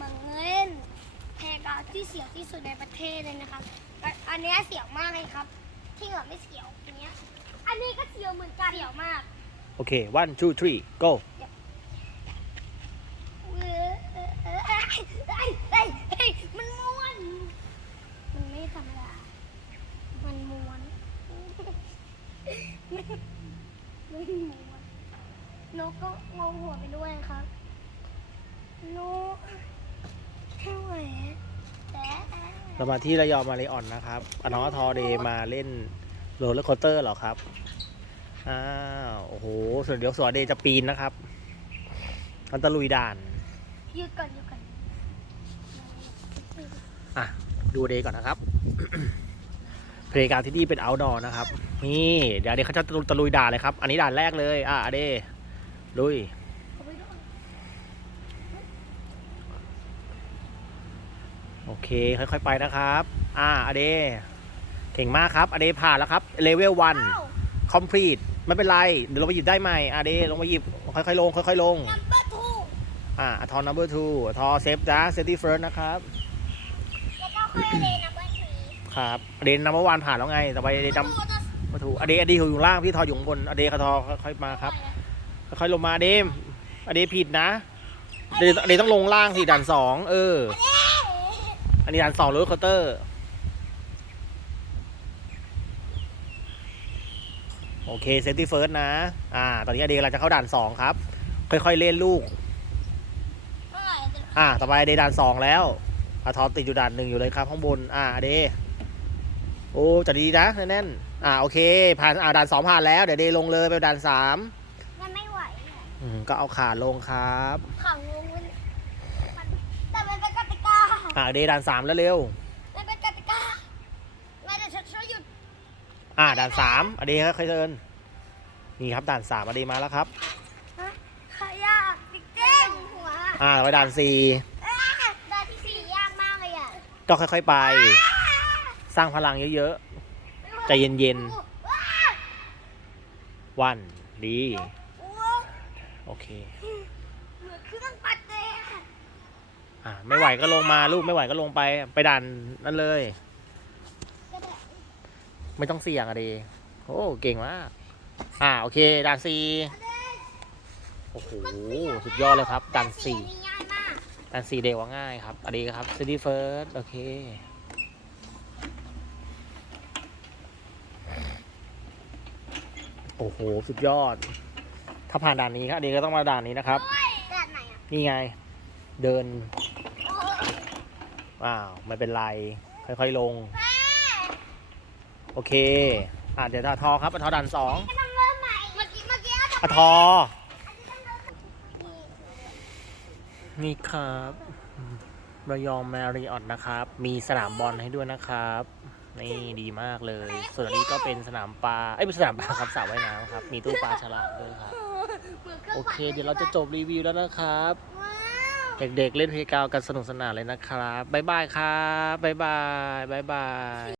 มาเล่นเพลงกาวที่เสียวที่สุดในประเทศเลยนะครับแต่อันเนี้ยเสียวมากเลยครับ ที่เหลือไม่เสียวอันเนี้ยอันนี้ก็เสียวเหมือนกัน เสียวมาก โอเค one two three go เออเออเออเอ้ยเอ้ยเอ้ยเอ้ยมันม้วน มันไม่ธรรมดา มันม้วนไม่ไม่ม้วนนกก็งงหัวไปด้วยครับนกแค่ไหนแต่ เรามาที่ระยองมาเลออนนะครับอะน้องทอเดย์มาเล่นโรลเลอร์โคสเตอร์เหรอครับ อ้าว โอ้โห ส่วนเดี๋ยวสวเดย์จะปีนนะครับมันตะลุยด่านหยุดก่อนหยุดก่อน อะ ดูเดย์ก่อนนะครับ เพลงการที่นี่เป็น outdoor นะครับ นี่ เดี๋ยวเดย์เขาจะตะลุยด่านเลยครับ อันนี้ด่านแรกเลย อะเดย์ลุย เอาไปด้วย โอเค ค่อยๆไปนะครับ อ่าอเดเก่งมากครับอเดผ่านแล้วครับเลเวลวันอ้าว complete ไม่เป็นไร เดี๋ยวเราไปหยิบได้ใหม่อเดลงมาหยิบ ค่อยๆลง ค่อยๆลง number two อ่าทอ number two ทอเซฟจ้า safety first นะครับแล้วก็ค่อยเลย number three ครับอเดน number one ผ่านแล้วไง ต่อไปอเดน number two จะ number two อเดอเดอยู่ล่างพี่ทออยู่ข้างบนอเดกับทอค่อยๆมาครับ ค่อยๆลงมาอเดมอเดผิดนะอเดอเดต้องลงล่างสิด่านสองเออ อันนี้ด่านสองรถเคาน์เตอร์ โอเคเซฟตี้เฟิร์สนะ อ่า ตอนนี้อเดกำลังจะเข้าด่านสองครับ ค่อยๆเล่นลูกเท่าไหร่จะอ่า ต่อไปอเดด่านสองแล้วอาทอติดอยู่ด่านหนึ่งอยู่เลยครับข้างบน อ่าอเดโอ้จะดีนะแน่นๆอ่าโอเค ผ่านอ่าด่านสองผ่านแล้ว เดี๋ยวเดลงเลยไปด่านสามมันไม่ไหวอะอืมก็เอาขาลงครับ ขังงงมันมันแต่มันเป็นกติกา อ่าเดด่านสามแล้วเร็วมันเป็นกติกาไม่แต่ฉันช่วยหยุดอ่าด่านสามอเดค่อยๆเดินนี่ครับด่านสามอเดมาแล้วครับขยากจริงๆหัวอ่าไปด่านสี่อ่าด่านที่สี่ยากมากเลยอะก็ค่อย ๆไป สร้างพลังเยอะๆใจเย็นว้าๆวันดีโอ้โอเคเหมือนเครื่องปัดเลย อะอ่าไม่ไหวก็ลงมาลูกไม่ไหวก็ลงไปไปด่านนั่นเลย ไม่ต้องเสี่ยงอะดีโอ้เก่งมากอ่าโอเคด่านสี่โอ้โหสุดยอดเลยครับด่านสี่อันนี้ง่ายมากด่านสี่เด็กว่าง่ายครับอันนี้ครับ city first โอเคโอ้โห สุดยอด ถ้าผ่านด่านนี้ครับเด็กก็ต้องมาด่านนี้นะครับ ด่านไหนอะ นี่ไง เดินโอ้ ว้าวไม่เป็นไร ค่อยๆลงแม่โอเค อ่าเดี๋ยวทอทอครับทอด่านสองให้มันเริ่มใหม่เมื่อกี้เมื่อกี้อะทอ นี่ครับระยองแมริออตนะครับ มีสนามบอลให้ด้วยนะครับ นี่ดีมากเลย ส่วนอันนี้ก็เป็นสนามปลาเอ้ยเป็นสนามปลาครับสระว่ายน้ำครับ มีตู้ปลาฉลามด้วยครับ โอเค เดี๋ยวเราจะจบรีวิวแล้วนะครับว้าว เด็กๆเล่นเพลงกาวกันสนุกสนานเลยนะครับ บ๊ายบายครับ บ๊ายบาย บ๊ายบาย